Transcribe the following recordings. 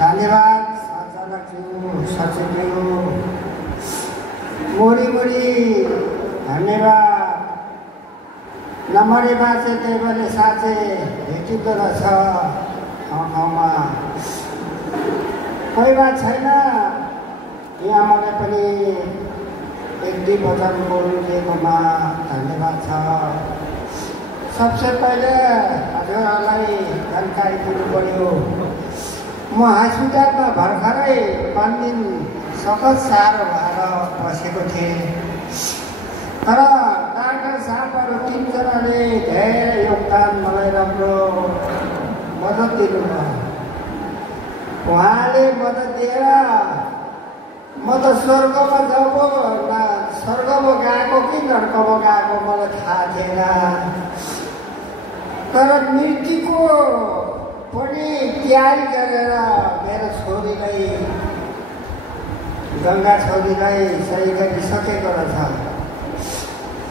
धन्यवाद सञ्चालकज्यू, सचिवज्यू, मुरी धन्यवाद। नम्बरे बाँचे त्यही भने साँच्चै भेटिँदो रहेछ ठाउँमा। कोही बात छैन, यहाँ मलाई पनि एक दुई वचन बोल्नु दिएकोमा धन्यवाद छ। सबसे पहिले हजुरहरूलाई जानकारी दिनु पर्यो, म हस्पिटलमा भर्खरै 5 दिन सखत साह्रो भएर बसेको थिएँ। तर डाक्टर साहबहरू 3 जनाले धेरै योगदान मलाई राम्रो मद्दत दिनुभयो। उहाँले मद्दत दिएर म त स्वर्गमा गएको कि नर्कमा गएको मलाई थाहा थिएन। तर मृत्युको पनि तयारी गरेर मेरो छोरीलाई, गङ्गा छोरीलाई सही गरिसकेको रहेछ।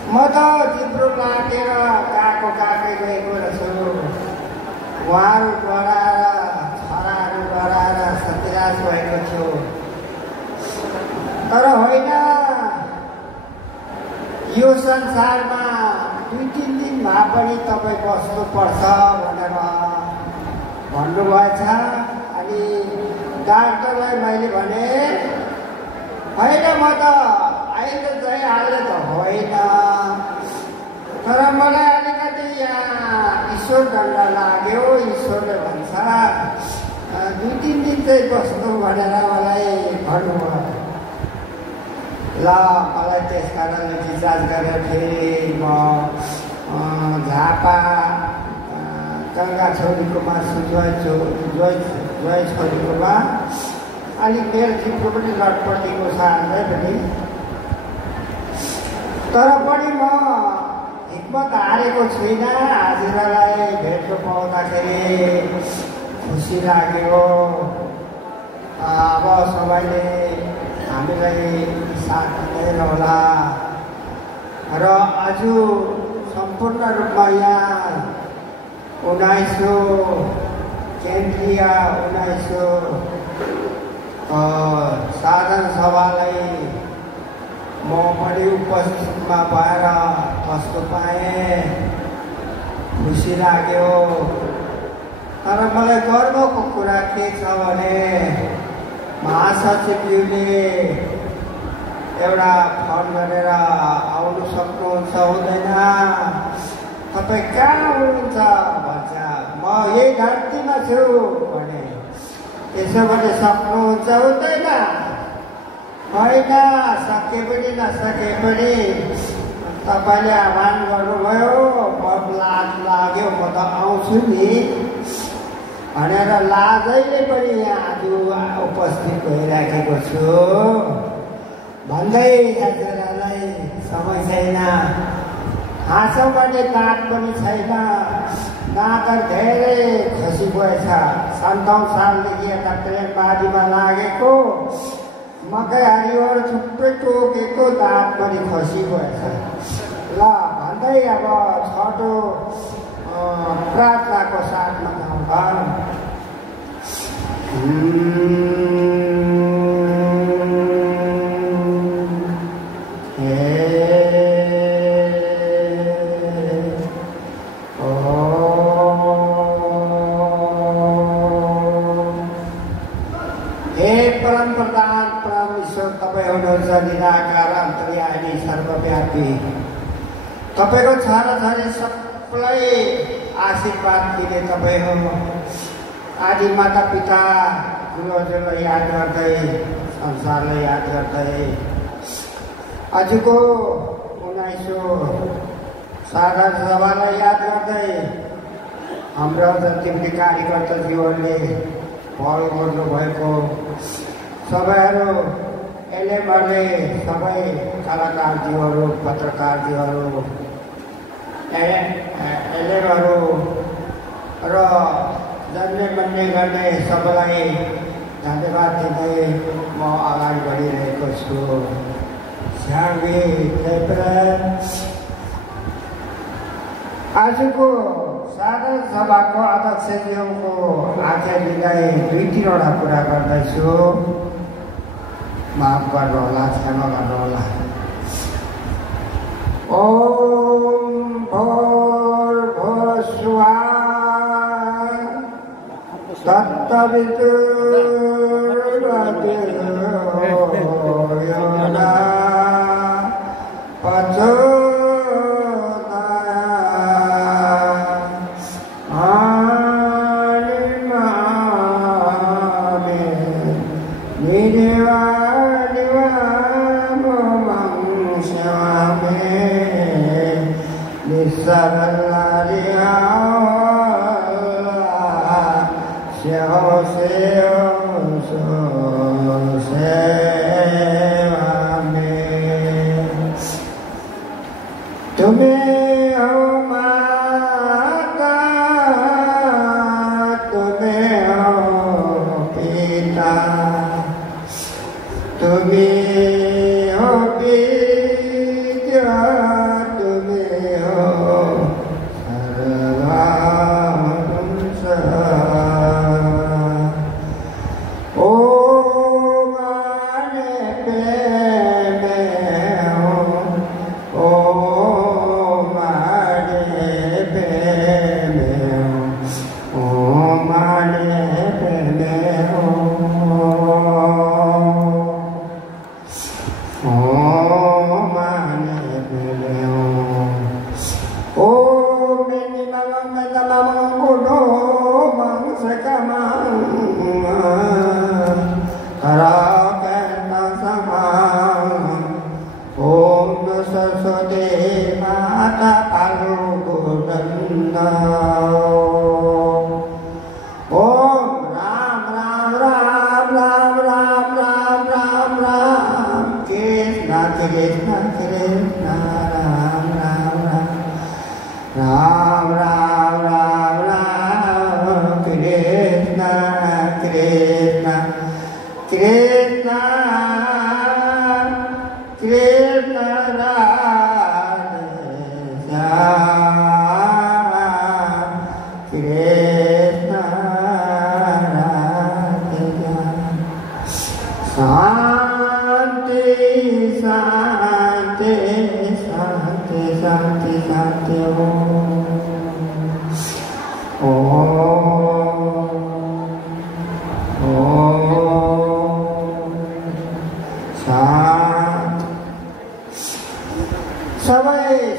म त जिब्रो लागेर गएकै गएको रहेछु। उहाँहरू डराएर, छोराहरू डराएर सत्यनाश भएको थियो। तर होइन, यो संसारमा 2-3 दिन भए पनि तपाईँ बस्नुपर्छ भनेर भन्नुभएछ। अनि डाक्टरलाई मैले भने होइन, म त अहिले गइहाल्ने त होइन, तर मलाई अलिकति यहाँ ईश्वर दण्ड लाग्यो। ईश्वरले भन्छ 2-3 दिन चाहिँ बस्नु भनेर मलाई भन्नुभयो। ल मलाई त्यस कारणले डिस्चार्ज गरेर फेरि म झापा गङ्गा छोरीकोमा जोय छोरीकोमा अलिक मेरो जिब्रो पनि लटपटीको साथै पनि। तर पनि म हिम्मत हारेको छुइनँ। हजुरलाई भेट्नु पाउँदाखेरि खुसी लाग्यो। अब सबैले हामीलाई साथ दिइरहला र आज सम्पूर्ण रूपमा यहाँ 1900 केन्द्रीय 1900 साधारण सभालाई म पनि उपस्थितमा भएर बस्नु पाएँ, खुसी लाग्यो। तर मलाई गर्वको कुरा के छ भने महासचिवज्यूले एउटा फोन गरेर आउनु सक्नुहुन्छ हुँदैन, तपाईँ कहाँ हुनुहुन्छ भन्छ। म यही धरतीमा छु भने त्यसो भने सक्नुहुन्छ हुँदैन? होइन, सके पनि नसके पनि तपाईँले आह्वान गर्नुभयो, म लाज लाग्यो, म त आउँछु नि भनेर लाजैले पनि यहाँ आज उपस्थित भइराखेको छु। भन्दै हजुरहरूलाई समय छैन, हाँसौँ भने दाँत पनि छैन। दाँतहरू धेरै खसी गएछ। 57 सालदेखि यता प्रेमबारीमा लागेको मकै हरियोहरू थुप्रै टोकेको, दाँत पनि खसी गएछ। ल भन्दै अब छठो प्रार्थनाको साथमा जाउँ। निराकार अन्तर्यामी सर्वव्यापी, तपाईँको छोराछोरी सबलाई आशीर्वाद दिने तपाईँ हो। आदि माता पिता गुरुजनलाई याद गर्दै, संसारलाई याद गर्दै, आजको 1900 साधारण सभालाई याद गर्दै, हाम्रो जति पनि कार्यकर्ता जीवनले पहल गर्नुभएको सबैहरू, एलेमले सबै कलाकारजीहरू, पत्रकारजीहरू, एलेमहरू र जन्ने गर्ने सबैलाई धन्यवाद दिँदै म अगाडि बढिरहेको छु। आजको साधारण सभाको अध्यक्षज्यूको आज्ञा लिँदै 2-3वटा कुरा गर्दैछु। माफ गर्नुहोला, क्षमा गर्नुहोला। ओम भूर्भुवस्सुवः तत्सवितुर्वरेण्यं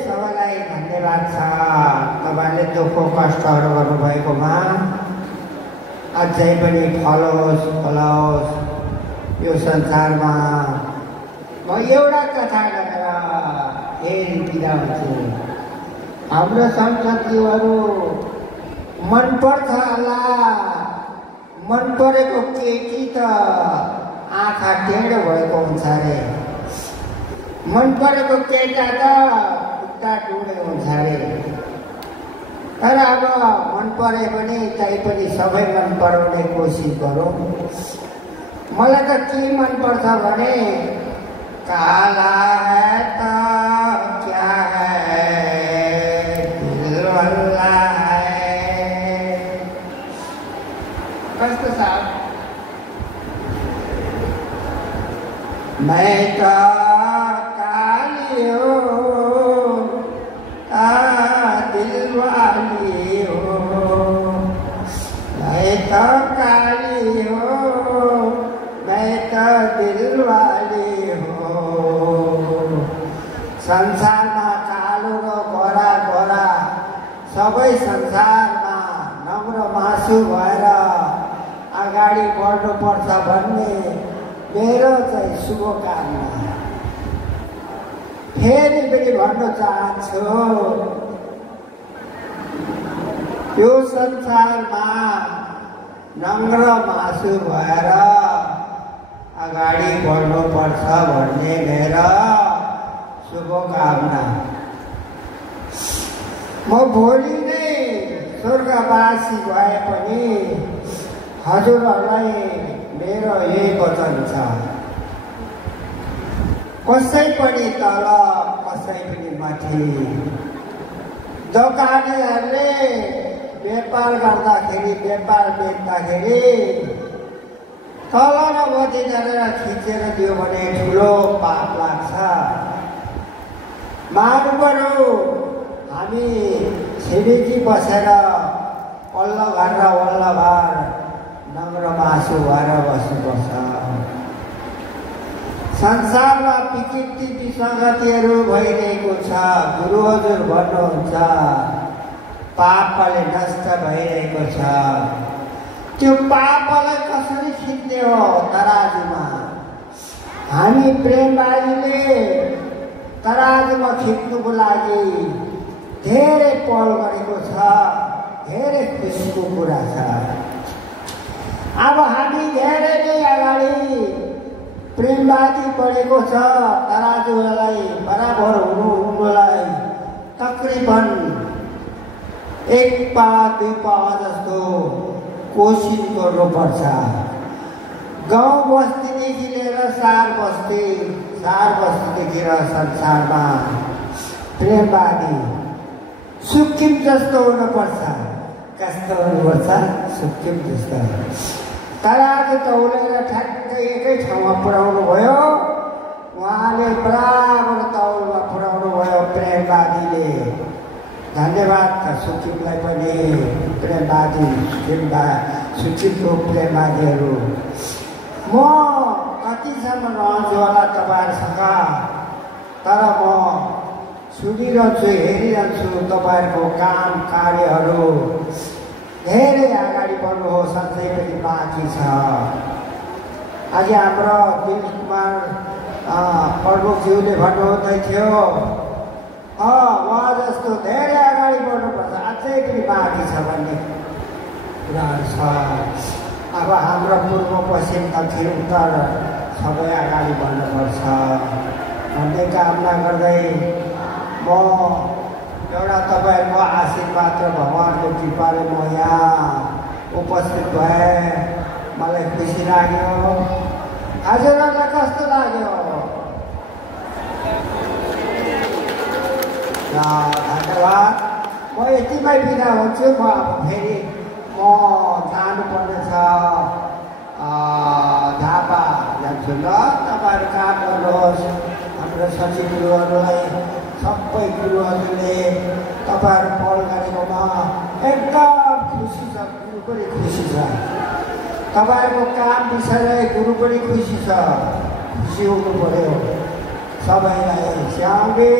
सबैलाई धन्यवाद छ। तपाईले दुःख कष्टहरू गर्नुभएकोमा अझै पनि फलोस् फलाओस् यो संसारमा। म एउटा कथा गरेर फेरि बिदा हुन्छु। हाम्रो संस्कृतिहरू मन पर्छ होला, मन परेको केटी त आँखा टेढो भएको हुन्छ अरे, मन परेको केटा त खुट्टा टुँडे हुन्छ अरे। तर अब मन परे पनि तैपनि सबै मन पराउने कोसिस गरौँ। मलाई त के मन पर्छ भने काला है त क्या है दिलवाला है। कस्तो छ? मैं त काली हो दिलवाली हो, मैं तो काली हो मैं तो दिलवाली हो। संसारमा कालो र गोरा गोरा सबै संसारमा नम्रो मासु भएर अगाडि बढ्नुपर्छ भन्ने मेरो चाहिँ शुभकामना। फेरि पनि भन्न चाहन्छु, यो संसारमा नम्रो मासु भएर अगाडि बढ्नुपर्छ भन्ने मेरो शुभकामना। म भोलि नै स्वर्गवासी भए पनि हजुरहरूलाई मेरो यही वचन छ, कसै पनि तल कसै पनि माथि दोकानेहरूले व्यापार गर्दाखेरि व्यापार बेच्दाखेरि तल नगति गरेर खिचेर दियो भने ठुलो पाप लाग्छ। मार्नु पर्यो। हामी छिमेकी बसेर पल्लो घर र वल्लो घर नङ्ग्रो मासु भएर बस्नुपर्छ। संसारमा विकृति विसङ्गतिहरू भइरहेको छ। गुरु हजुर भन्नुहुन्छ पापले नष्ट भइरहेको छ। त्यो पापलाई कसरी खिच्ने हो तराजुमा? हामी प्रेमबाजीले तराजुमा खिच्नुको लागि धेरै पहल गरेको छ। धेरै खुसीको कुरा छ। अब हामी धेरै नै अगाडि प्रेमबाजी बढेको छ। तराजुलाई बराबर हुनुलाई तकरिबन 1 पावा 2 पावा जस्तो कोसिस गर्नुपर्छ। गाउँ बस्तीदेखि लिएर शहर बस्तीदेखि र संसारमा प्रेमबाजी सुक्किम जस्तो हुनुपर्छ। कस्तो हुनुपर्छ? सुक्किम जस्तो। तराजु तौलेर ठ्याक्कै एकै ठाउँमा पुर्याउनु भयो। उहाँले बराबर तौलमा पुर्याउनु भयो प्रेमबाजीले। धन्यवाद छ सुक्किमलाई पनि, प्रेमबाजी सुक्किमको प्रेमबाजीहरू। म कतिसम्म रहन्छु होला तपाईँहरूसँग, तर म सुनिरहन्छु, हेरिरहन्छु तपाईँहरूको काम कार्यहरू। धेरै अगाडि बढ्नुहोस्, अझै पनि बाँकी छ। आज हाम्रो दिल कुमार प्रमुखज्यूले भन्नुहुँदै थियो उहाँ जस्तो धेरै अगाडि बढ्नुपर्छ, अझै पनि बाँकी छ भन्ने कुराहरू छ। अब हाम्रो पूर्व पश्चिम दक्षिण उत्तर सबै अगाडि बढ्नुपर्छ भन्ने कामना गर्दै म एउटा तपाईँहरूको आशीर्वाद र भगवानको कृपाले म यहाँ उपस्थित भएँ। मलाई खुसी लाग्यो। हजुरहरूलाई कस्तो लाग्यो? धन्यवाद। म यतिमै बिदा हुन्छु। म अब फेरि म जानुपर्नेछ, झापा जान्छु। ल तपाईँहरू काम गर्नुहोस्। हाम्रो सचिव गुरुहरूलाई सबै गुरुहरूले तपाईँहरू पहल गरेकोमा एकदम खुसी छ। गुरु पनि खुसी छ। तपाईँहरूको काम विषयलाई गुरु पनि खुसी छ। खुसी हुनु पर्यो। सबैलाई स्याउँदै